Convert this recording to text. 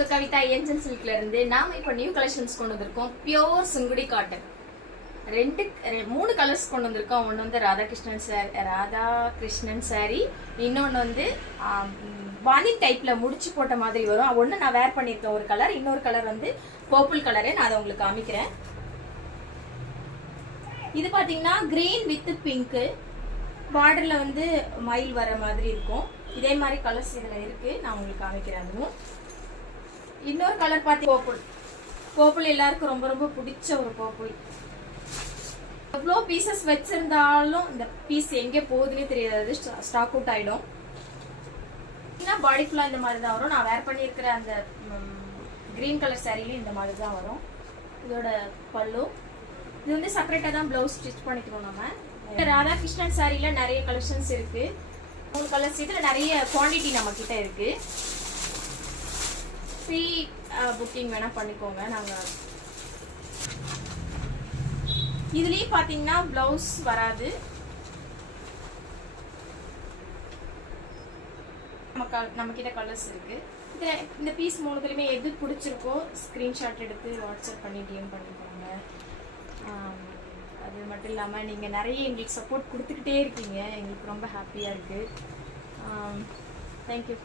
உங்க கவிதா ஏஞ்சல் சில்க்ல இருந்து நாம இப்ப நியூ கலெக்ஷன்ஸ் கொண்டு வந்திருக்கோம். Pure Sungudi cotton. மூணு கலர்ஸ் கொண்டு வந்திருக்கோம். ஒன்று வந்து ராதாகிருஷ்ணன் சாரி, இன்னொன்று வந்து வாணி டைப்ல முடிச்சு போட்ட மாதிரி வரும். ஒன்று நான் வேர் பண்ணியிருக்கேன் ஒரு கலர், இன்னொரு கலர் வந்து பர்பிள் கலரு. நான் அதை உங்களுக்கு காமிக்கிறேன். இது பாத்தீங்கன்னா கிரீன் வித் பிங்க் பார்டர்ல வந்து மயில் வர மாதிரி இருக்கும். இதே மாதிரி கலர்ஸ் இதுல இருக்கு, நான் உங்களுக்கு காமிக்கிறேன். அதுவும் இன்னொரு கலர் பார்த்து பர்பிள் எல்லாருக்கும் ரொம்ப ரொம்ப பிடிச்ச ஒரு பர்பிள். எவ்வளோ பீசஸ் வச்சிருந்தாலும் இந்த பீஸ் எங்கே போகுதுன்னே தெரியாது, ஸ்டாக் அவுட் ஆயிடும். பாடி ஃபுல்லா இந்த மாதிரி தான் வரும். நான் வேர் பண்ணியிருக்கிற அந்த கிரீன் கலர் சாரிலையும் இந்த மாதிரி தான் வரும். இதோட பல்லு இது வந்து செப்பரேட்டா தான் பிளவுஸ் ஸ்டிச் பண்ணிக்கணும். நம்ம ராதாகிருஷ்ணன் சாரியில நிறைய கலெக்ஷன்ஸ் இருக்கு. 3 கலர்ஸ், இதுல நிறைய குவாண்டிட்டி நம்ம கிட்ட இருக்கு. ஃப்ரீ புக்கிங் வேணா பண்ணிக்கோங்க. நாங்க இதுலயும் பாத்தீங்கன்னா பிளவுஸ் வராது. நம்ம கிட்ட கலர்ஸ் இருக்கு. இந்த பீஸ் 3த்துலயுமே எது பிடிச்சிருக்கோ ஸ்கிரீன்ஷாட் எடுத்து வாட்ஸ்அப் பண்ணி டிஎம் பண்ணிக்கோங்க. அது மட்டும் இல்லாமல் நீங்கள் நிறைய எங்களுக்கு சப்போர்ட் கொடுத்துக்கிட்டே இருக்கீங்க. எங்களுக்கு ரொம்ப ஹாப்பியாக இருக்குது. தேங்க்யூ.